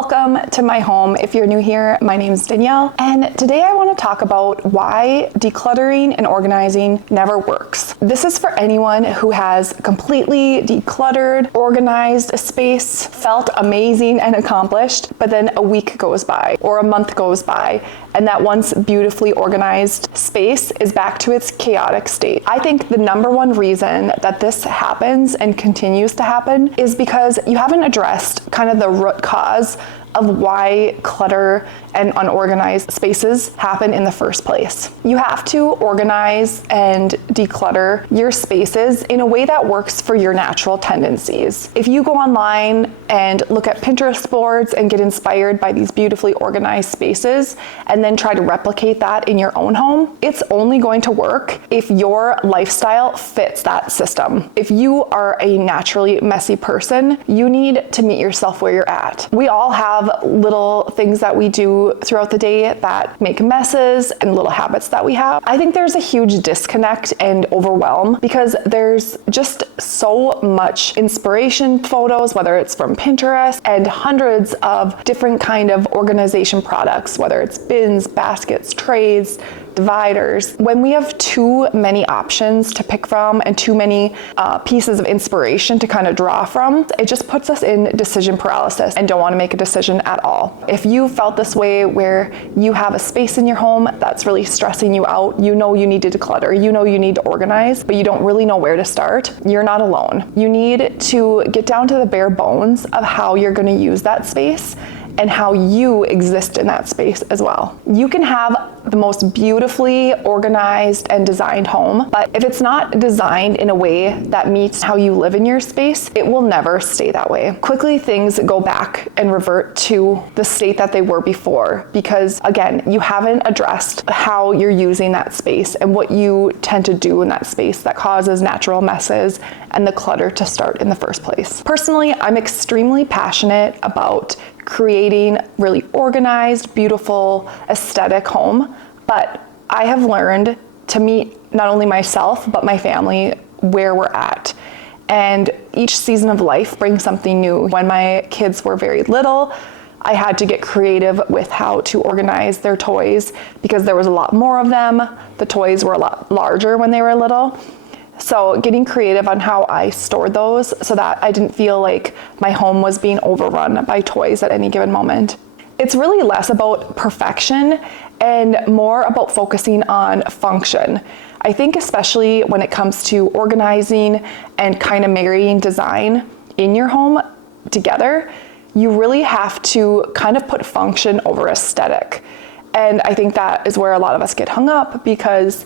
Welcome to my home. If you're new here, my name is Danielle, and today I want to talk about why decluttering and organizing never works. This is for anyone who has completely decluttered, organized a space, felt amazing and accomplished, but then a week goes by or a month goes by, and that once beautifully organized space is back to its chaotic state. I think the number one reason that this happens and continues to happen is because you haven't addressed kind of the root cause of why clutter and unorganized spaces happen in the first place. You have to organize and declutter your spaces in a way that works for your natural tendencies. If you go online and look at Pinterest boards and get inspired by these beautifully organized spaces and then try to replicate that in your own home, it's only going to work if your lifestyle fits that system. If you are a naturally messy person, you need to meet yourself where you're at. We all have little things that we do throughout the day that make messes and little habits that we have. I think there's a huge disconnect and overwhelm because there's just so much inspiration photos, whether it's from Pinterest, and hundreds of different kind of organization products, whether it's bins, baskets, trays, dividers. When we have too many options to pick from and too many pieces of inspiration to kind of draw from, it just puts us in decision paralysis and don't want to make a decision at all. If you felt this way where you have a space in your home that's really stressing you out, you know you need to declutter, you know you need to organize, but you don't really know where to start, you're not alone. You need to get down to the bare bones of how you're going to use that space and how you exist in that space as well. You can have the most beautifully organized and designed home, but if it's not designed in a way that meets how you live in your space, it will never stay that way. Quickly, things go back and revert to the state that they were before because, again, you haven't addressed how you're using that space and what you tend to do in that space that causes natural messes and the clutter to start in the first place. Personally, I'm extremely passionate about creating really organized, beautiful, aesthetic home, but I have learned to meet not only myself, but my family where we're at. And each season of life brings something new. When my kids were very little, I had to get creative with how to organize their toys because there was a lot more of them. The toys were a lot larger when they were little. So getting creative on how I stored those so that I didn't feel like my home was being overrun by toys at any given moment. It's really less about perfection and more about focusing on function. I think especially when it comes to organizing and kind of marrying design in your home together, you really have to kind of put function over aesthetic. And I think that is where a lot of us get hung up because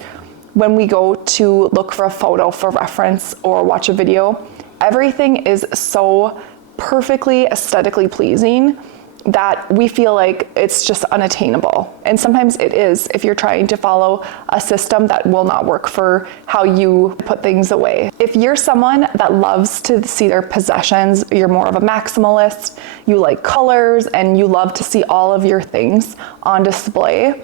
when we go to look for a photo for reference or watch a video, everything is so perfectly aesthetically pleasing that we feel like it's just unattainable. And sometimes it is if you're trying to follow a system that will not work for how you put things away. If you're someone that loves to see their possessions, you're more of a maximalist, you like colors, and you love to see all of your things on display,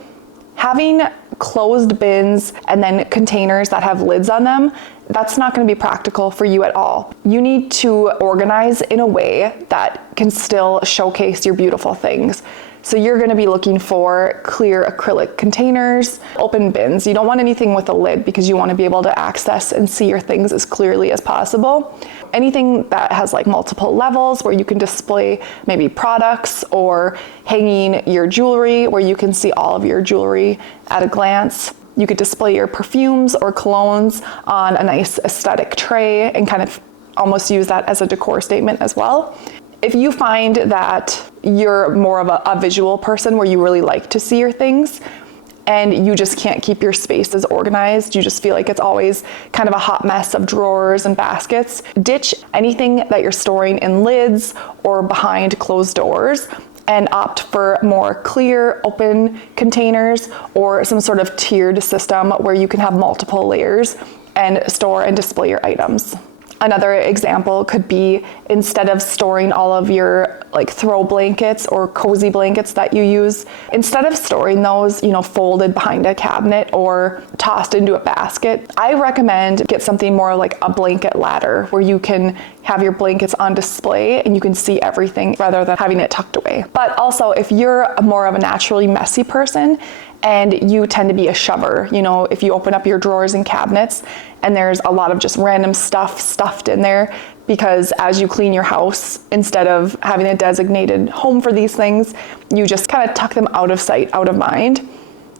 having closed bins and then containers that have lids on them, that's not going to be practical for you at all. You need to organize in a way that can still showcase your beautiful things. So you're going to be looking for clear acrylic containers, open bins. You don't want anything with a lid because you want to be able to access and see your things as clearly as possible. Anything that has like multiple levels where you can display maybe products or hanging your jewelry where you can see all of your jewelry at a glance. You could display your perfumes or colognes on a nice aesthetic tray and kind of almost use that as a decor statement as well. If you find that you're more of a visual person where you really like to see your things and you just can't keep your spaces organized, you just feel like it's always kind of a hot mess of drawers and baskets, ditch anything that you're storing in lids or behind closed doors and opt for more clear, open containers or some sort of tiered system where you can have multiple layers and store and display your items. Another example could be, instead of storing all of your like throw blankets or cozy blankets that you use, instead of storing those, folded behind a cabinet or tossed into a basket, I recommend get something more like a blanket ladder where you can have your blankets on display and you can see everything rather than having it tucked away. But also, if you're more of a naturally messy person and you tend to be a shover, if you open up your drawers and cabinets and there's a lot of just random stuff stuffed in there, because as you clean your house, instead of having a designated home for these things, you just kind of tuck them out of sight, out of mind.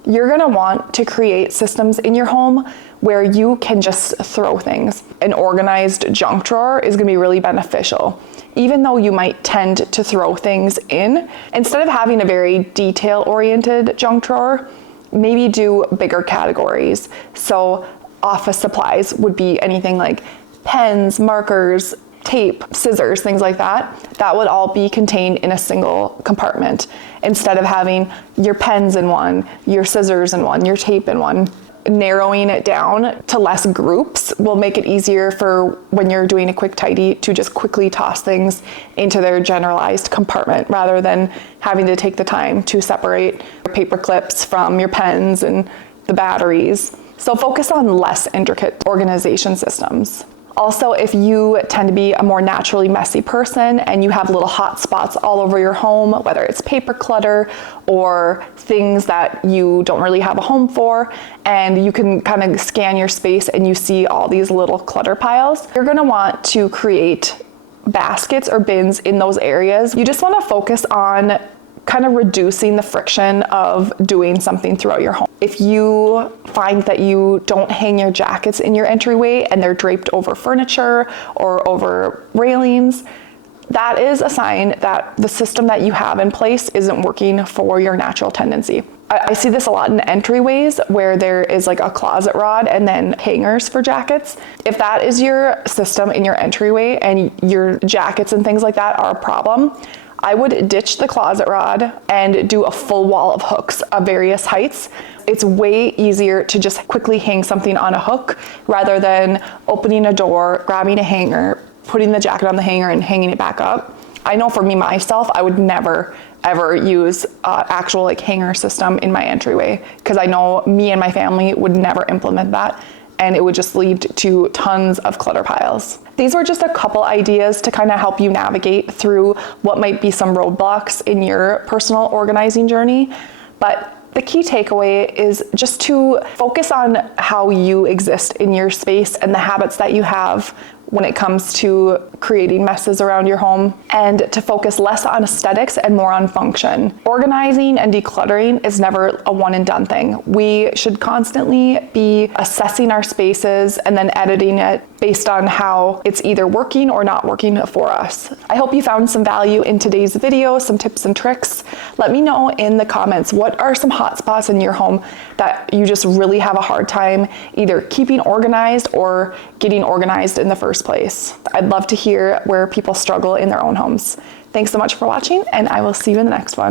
You're gonna want to create systems in your home where you can just throw things. An organized junk drawer is gonna be really beneficial. Even though you might tend to throw things in, instead of having a very detail-oriented junk drawer, maybe do bigger categories. So office supplies would be anything like pens, markers, tape, scissors, things like that. That would all be contained in a single compartment, instead of having your pens in one, your scissors in one, your tape in one. Narrowing it down to less groups will make it easier for when you're doing a quick tidy to just quickly toss things into their generalized compartment, rather than having to take the time to separate your paper clips from your pens and the batteries. So focus on less intricate organization systems. Also, if you tend to be a more naturally messy person and you have little hot spots all over your home, whether it's paper clutter or things that you don't really have a home for, and you can kind of scan your space and you see all these little clutter piles, you're gonna want to create baskets or bins in those areas. You just wanna focus on kind of reducing the friction of doing something throughout your home. If you find that you don't hang your jackets in your entryway and they're draped over furniture or over railings, that is a sign that the system that you have in place isn't working for your natural tendency. I see this a lot in entryways where there is like a closet rod and then hangers for jackets. If that is your system in your entryway and your jackets and things like that are a problem, I would ditch the closet rod and do a full wall of hooks of various heights. It's way easier to just quickly hang something on a hook rather than opening a door, grabbing a hanger, putting the jacket on the hanger and hanging it back up. I know for me, myself, I would never ever use actual like hanger system in my entryway, because I know me and my family would never implement that, and it would just lead to tons of clutter piles. These were just a couple ideas to kind of help you navigate through what might be some roadblocks in your personal organizing journey. But the key takeaway is just to focus on how you exist in your space and the habits that you have when it comes to creating messes around your home, and to focus less on aesthetics and more on function. Organizing and decluttering is never a one and done thing. We should constantly be assessing our spaces and then editing it based on how it's either working or not working for us. I hope you found some value in today's video, some tips and tricks. Let me know in the comments, what are some hot spots in your home that you just really have a hard time either keeping organized or getting organized in the first place. I'd love to hear where people struggle in their own homes. Thanks so much for watching, and I will see you in the next one.